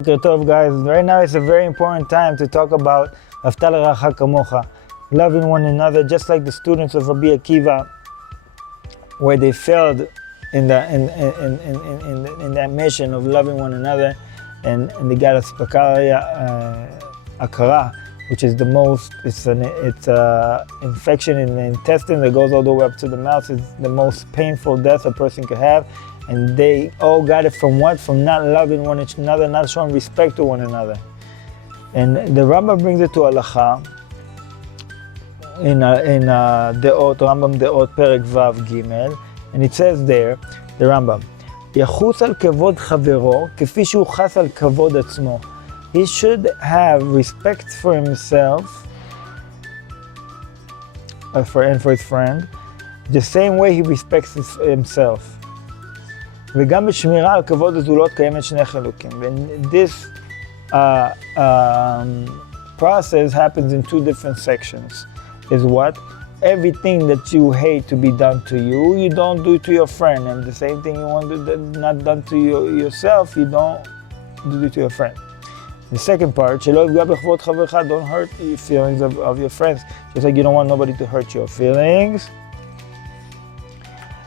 בוקר טוב, guys. Right now it's a very important time to talk about אהבת לרעך כמוך, loving one another, just like the students of Rabbi Akiva, where they failed in that mission of loving one another, and they got a spakaria akara, which is the most. It's an infection in the intestine that goes all the way up to the mouth. It's the most painful death a person could have. And they all got it from what? From not loving one another, not showing respect to one another. And the Rambam brings it to halacha in Deot, Rambam Deot, Perek Vav Gimel, and it says there, the Rambam, יחוס על כבוד חברו כפי שהוא חס על כבוד עצמו. He should have respect for himself and for his friend, the same way he respects himself. וגם בשמירה על כבוד הזולות קיימת שני חלוקים. And this process happens in two different sections. Is what? Everything that you hate to be done to you, you don't do to your friend. And the same thing you want to not done to yourself, you don't do it to your friend. The second part, שלא יפגע בכבוד חברך, don't hurt your feelings of your friends. Just like you don't want nobody to hurt your feelings.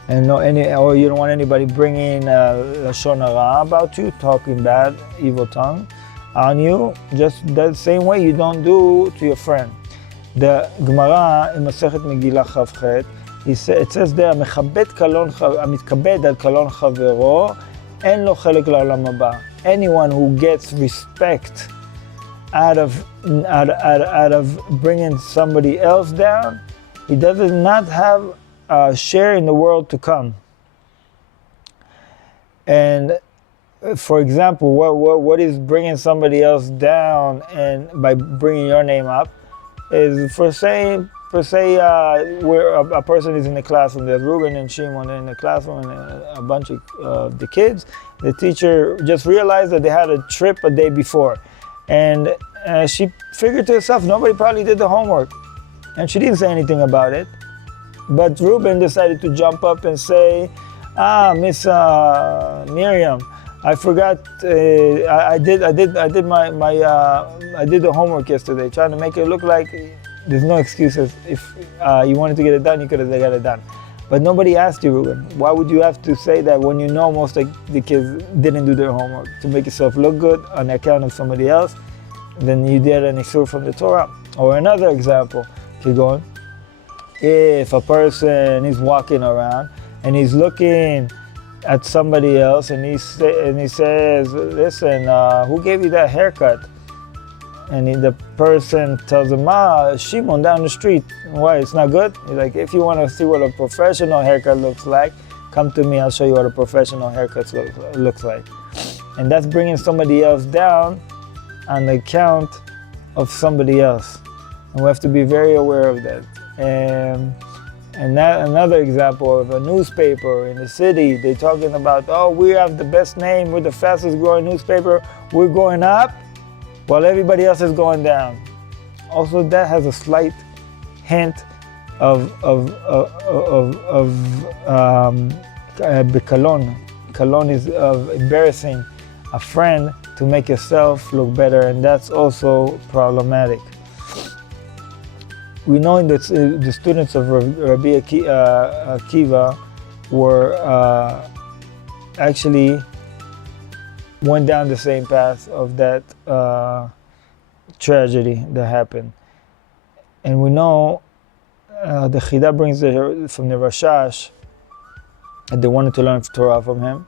And or you don't want anybody bringing lashon hara about you, talking bad, evil tongue on you. Just that same way you don't do to your friend. The Gemara in Masechet Megillah Chavchet, it says there, המתכבד על קלון חברו, אין לו חלק לעולם הבא. Anyone who gets respect out of bringing somebody else down, he does not have share in the world to come. And for example, what is bringing somebody else down, and by bringing your name up, is for say where a person is in the classroom, there's Reuben and Shimon in the classroom, and a bunch of the kids. The teacher just realized that they had a trip a day before, and she figured to herself, nobody probably did the homework, and she didn't say anything about it. But Reuben decided to jump up and say, Miss Miriam, I forgot. I did the homework yesterday, trying to make it look like there's no excuses. If you wanted to get it done, you could have got it done. But nobody asked you, Reuben. Why would you have to say that when you know most of the kids didn't do their homework? To make yourself look good on the account of somebody else, then you did an issur from the Torah. Or another example, keep going. If a person is walking around and he's looking at somebody else and he says, listen, who gave you that haircut? And the person tells him, Shimon down the street. Why, it's not good? He's like, if you want to see what a professional haircut looks like, come to me, I'll show you what a professional haircut looks like. And that's bringing somebody else down on the account of somebody else. And we have to be very aware of that. And that another example of a newspaper in the city, they're talking about, we have the best name, we're the fastest growing newspaper, we're going up while everybody else is going down. Also, that has a slight hint of bekalon. Kalon is of embarrassing a friend to make yourself look better, and that's also problematic. We know that the students of Rabbi Akiva were actually went down the same path of that tragedy that happened. And we know the Chida brings from the Rashash that they wanted to learn Torah from him.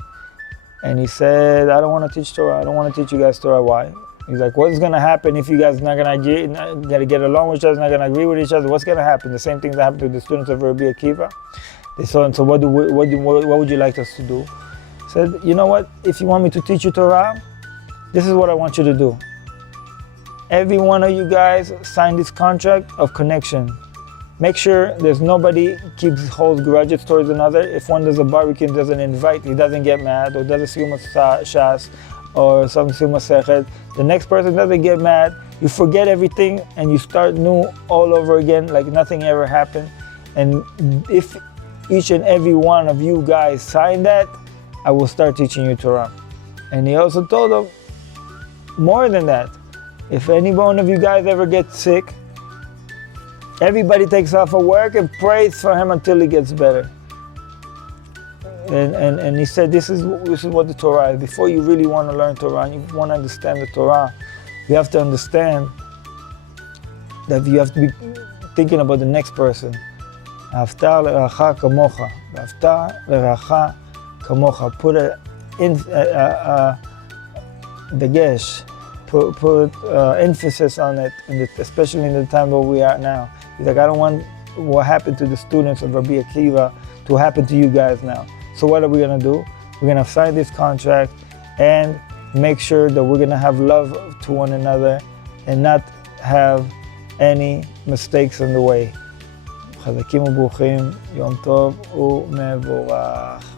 And he said, I don't want to teach Torah. I don't want to teach you guys Torah. Why? He's like, what's going to happen if you guys not going to get along with each other, not going to agree with each other? What's going to happen? The same thing that happened to the students of Rabbi Akiva. They said, so what would you like us to do? He said, you know what? If you want me to teach you Torah, this is what I want you to do. Every one of you guys sign this contract of connection. Make sure there's nobody holds grudges towards another. If one does a barbecue and doesn't invite, he doesn't get mad, or does a siyum shas, or some siyum sechet. The next person doesn't get mad. You forget everything and you start new all over again, like nothing ever happened. And if each and every one of you guys sign that, I will start teaching you Torah. And he also told them, more than that, if any one of you guys ever gets sick, everybody takes off of work and prays for him until he gets better. And he said, this is what the Torah is. Before you really want to learn Torah and you want to understand the Torah, you have to understand that you have to be thinking about the next person. אהבת לרעך כמוך. אהבת לרעך כמוך. Put a דגש, put emphasis on it, especially in the time where we are now. He's like, I don't want what happened to the students of Rabbi Akiva to happen to you guys now. So what are we going to do? We're going to sign this contract and make sure that we're going to have love to one another and not have any mistakes in the way. חזקים וברוכים, יום טוב ומבורך.